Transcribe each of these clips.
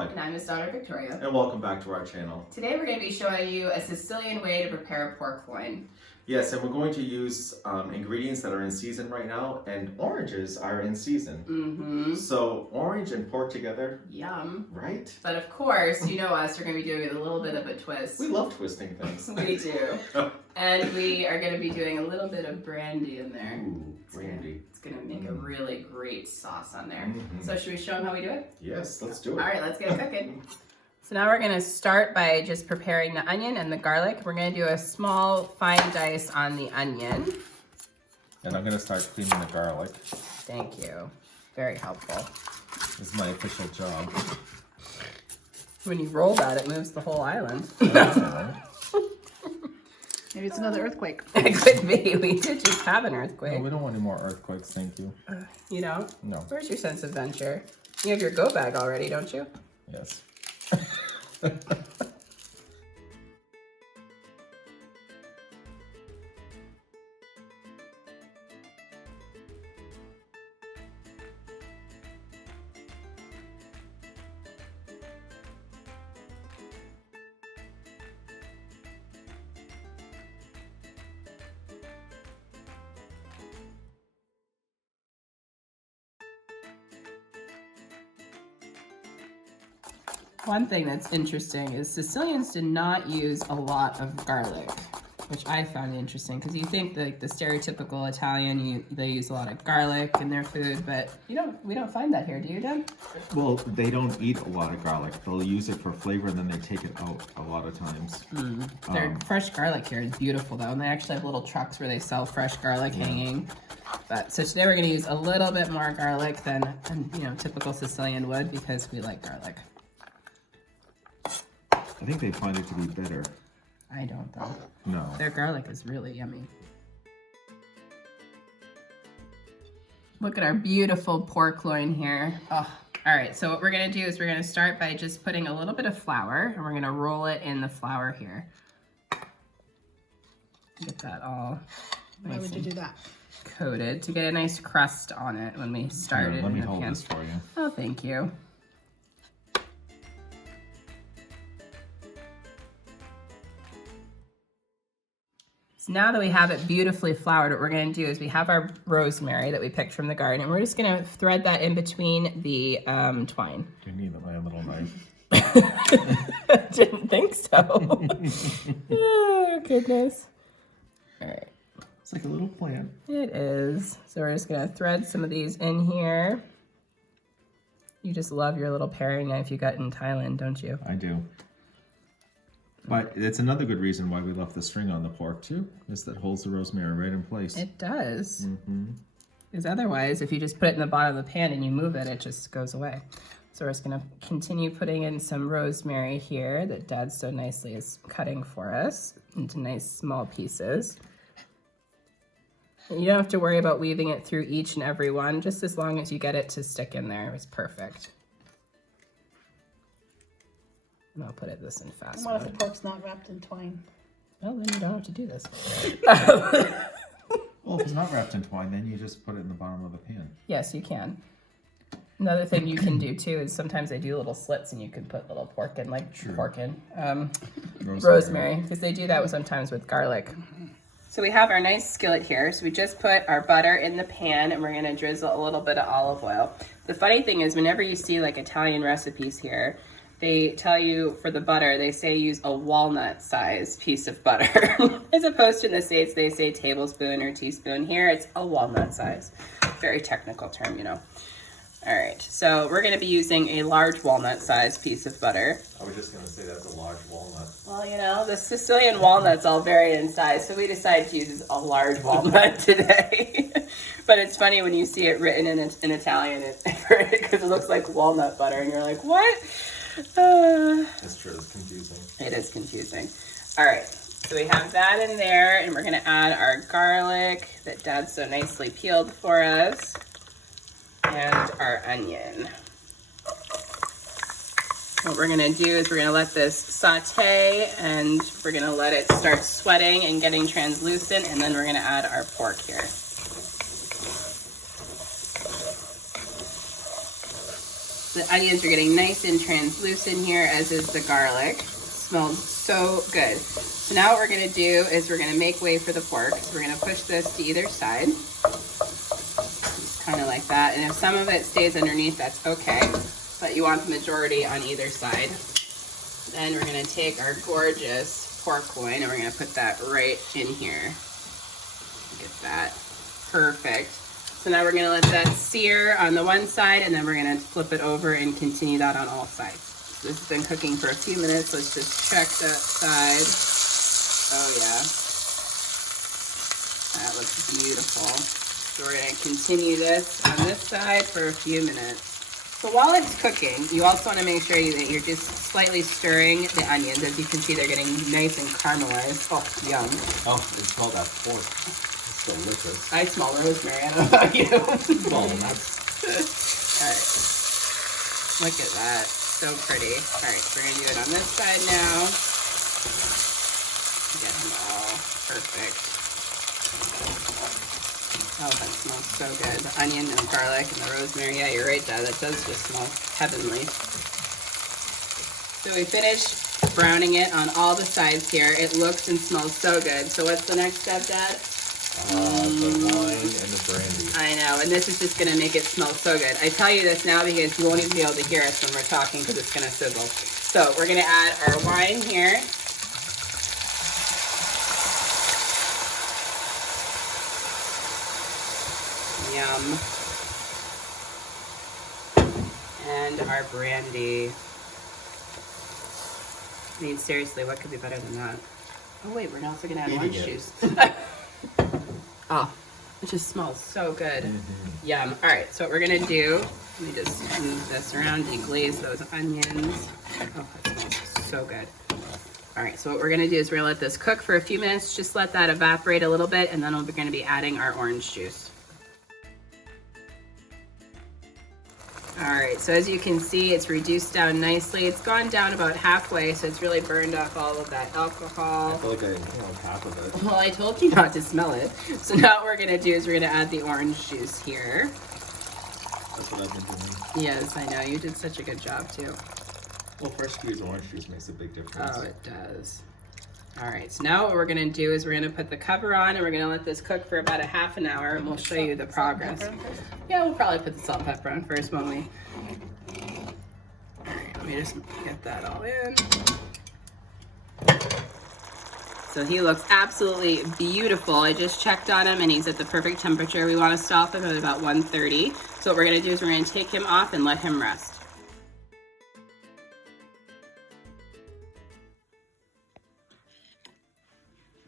Todd. And I'm his daughter, Victoria. And welcome back to our channel. Today we're going to be showing you a Sicilian way to prepare pork loin. Yes, and we're going to use ingredients that are in season right now, and oranges are in season. Mm-hmm. So orange and pork together. Yum. Right? But of course, you know us, we're going to be doing a little bit of a twist. We love twisting things. We do. And we are going to be doing a little bit of brandy in there. Ooh, brandy. It's going to make a really great sauce on there. Mm-hmm. So should we show them how we do it? Yes, let's do it. All right, let's get it cooking. So now we're gonna start by just preparing the onion and the garlic. We're gonna do a small fine dice on the onion. And I'm gonna start cleaning the garlic. Thank you, very helpful. This is my official job. When you roll that, it moves the whole island. Maybe it's another earthquake. It could be, we did just have an earthquake. No, we don't want any more earthquakes, thank you. You don't? No. Where's your sense of adventure? You have your go bag already, don't you? Yes. One thing that's interesting is Sicilians did not use a lot of garlic, which I found interesting because you think like the stereotypical Italian, they use a lot of garlic in their food, but we don't find that here, do you, Dad? Well, they don't eat a lot of garlic. They'll use it for flavor and then they take it out a lot of times. Their fresh garlic here is beautiful though, and they actually have little trucks where they sell fresh garlic hanging. But so today we're going to use a little bit more garlic than typical Sicilian would because we like garlic. I think they find it to be bitter. I don't though. No. Their garlic is really yummy. Look at our beautiful pork loin here. Oh, all right, so what we're gonna do is we're gonna start by just putting a little bit of flour and we're gonna roll it in the flour here. Get that all Why would you do that? coated to get a nice crust on it when we start it Let in me the hold pan. this for you. Oh, thank you. So now that we have it beautifully floured, what we're going to do is we have our rosemary that we picked from the garden, and we're just going to thread that in between the twine. Do you need my little knife? Didn't think so. Oh, goodness. All right. It's like a little plant. It is. So we're just going to thread some of these in here. You just love your little paring knife you got in Thailand, don't you? I do. But it's another good reason why we left the string on the pork too, is that holds the rosemary right in place. It does. Mm-hmm. Because otherwise, if you just put it in the bottom of the pan and you move it, it just goes away. So we're just going to continue putting in some rosemary here that Dad so nicely is cutting for us into nice small pieces. And you don't have to worry about weaving it through each and every one, just as long as you get it to stick in there. It's perfect. And I'll put it this in fast What if mode. the pork's not wrapped in twine? Well, then you don't have to do this. Well, if it's not wrapped in twine, then you just put it in the bottom of the pan. Yes, you can. Another thing you can do too is sometimes they do little slits and you can put little pork in, like rosemary, because they do that sometimes with garlic. So we have our nice skillet here. So we just put our butter in the pan and we're gonna drizzle a little bit of olive oil. The funny thing is whenever you see like Italian recipes here, they tell you for the butter, they say use a walnut size piece of butter. As opposed to in the States, they say tablespoon or teaspoon. Here, it's a walnut size. Very technical term, you know. All right, so we're gonna be using a large walnut size piece of butter. I was just going to say that's a large walnut. Well, you know, the Sicilian walnuts all vary in size, so we decided to use a large walnut today. But it's funny when you see it written in Italian, because it looks like walnut butter, and you're like, what? That's true, it's confusing. It is confusing. All right, so we have that in there, and we're gonna add our garlic that Dad so nicely peeled for us, and our onion. What we're gonna do is we're gonna let this saute, and we're gonna let it start sweating and getting translucent, and then we're gonna add our pork here. The onions are getting nice and translucent here, as is the garlic. Smells so good. So now what we're gonna do is we're gonna make way for the pork. So we're gonna push this to either side. Just kind of like that. And if some of it stays underneath, that's okay. But you want the majority on either side. Then we're gonna take our gorgeous pork loin and we're gonna put that right in here. Get that. Perfect. So now we're gonna let that sear on the one side and then we're gonna flip it over and continue that on all sides. So this has been cooking for a few minutes. Let's just check that side. Oh yeah. That looks beautiful. So we're gonna continue this on this side for a few minutes. So while it's cooking, you also wanna make sure that you're just slightly stirring the onions. As you can see, they're getting nice and caramelized. Oh, yum. Oh, it's called that pork. Delicious. I smell rosemary. I don't know about you. Well, that's... All right. Look at that. So pretty. All right, so we're going to do it on this side now. Get them all perfect. Oh, that smells so good. The onion and the garlic and the rosemary. Yeah, you're right, Dad. That does just smell heavenly. So we finished browning it on all the sides here. It looks and smells so good. So what's the next step, Dad? The wine and the brandy. I know, and this is just gonna make it smell so good. I tell you this now because you won't even be able to hear us when we're talking because it's gonna sizzle. So we're gonna add our wine here. Yum. And our brandy. I mean, seriously, what could be better than that? Oh wait, we're also gonna add orange juice. Oh, it just smells so good. Yum. All right, so what we're gonna do, let me just move this around, deglaze those onions. Oh, that smells so good. All right, so what we're gonna do is we're gonna let this cook for a few minutes, just let that evaporate a little bit, and then we're gonna be adding our orange juice. All right, so as you can see, it's reduced down nicely. It's gone down about halfway, so it's really burned off all of that alcohol. I feel like I half of it. Well, I told you not to smell it. So now what we're gonna do is we're gonna add the orange juice here. That's what I've been doing. Yes, I know, you did such a good job too. Well, fresh squeezed orange juice makes a big difference. Oh, it does. All right, so now what we're gonna do is we're gonna put the cover on and we're gonna let this cook for about a half an hour and we'll show you the progress. Yeah, we'll probably put the salt and pepper on first, won't we? All right, let me just get that all in. So he looks absolutely beautiful. I just checked on him and he's at the perfect temperature. We wanna stop him at about 130. So what we're gonna do is we're gonna take him off and let him rest.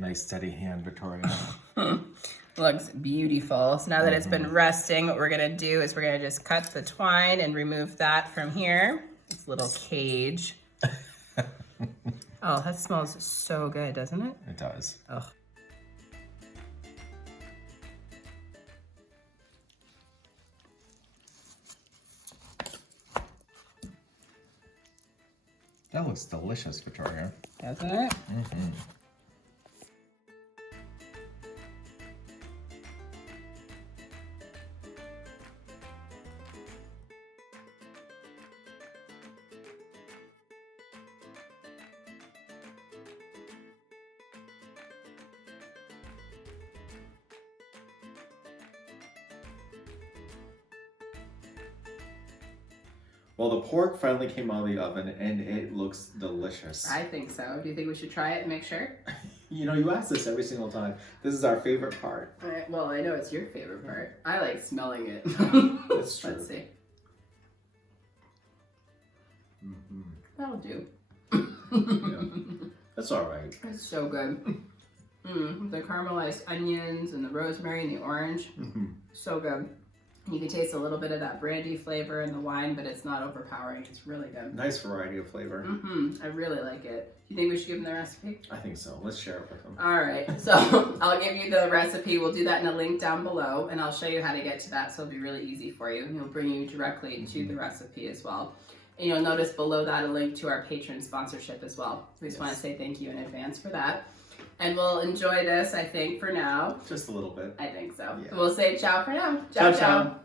Nice steady hand, Victoria. Looks beautiful. So now that it's been resting, what we're gonna do is we're gonna just cut the twine and remove that from here. This little cage. Oh, that smells so good, doesn't it? It does. Oh. That looks delicious, Victoria. Doesn't it? Mm-hmm. Well, the pork finally came out of the oven and it looks delicious. I think so. Do you think we should try it and make sure? You know, you ask this every single time. This is our favorite part. Well, I know it's your favorite part. I like smelling it. That's true. Let's see. Mm-hmm. That'll do. Yeah. That's all right. It's so good. The caramelized onions and the rosemary and the orange. So good. You can taste a little bit of that brandy flavor in the wine, but it's not overpowering. It's really good. Nice variety of flavor. I really like it. You think we should give them the recipe? I think so. Let's share it with them. All right, so I'll give you the recipe. We'll do that in a link down below, and I'll show you how to get to that, so it'll be really easy for you. And it'll bring you directly to the recipe as well. And you'll notice below that a link to our Patreon sponsorship as well. We just want to say thank you in advance for that. And we'll enjoy this, I think, for now. Just a little bit. I think so. Yeah. We'll say ciao for now. Ciao, ciao.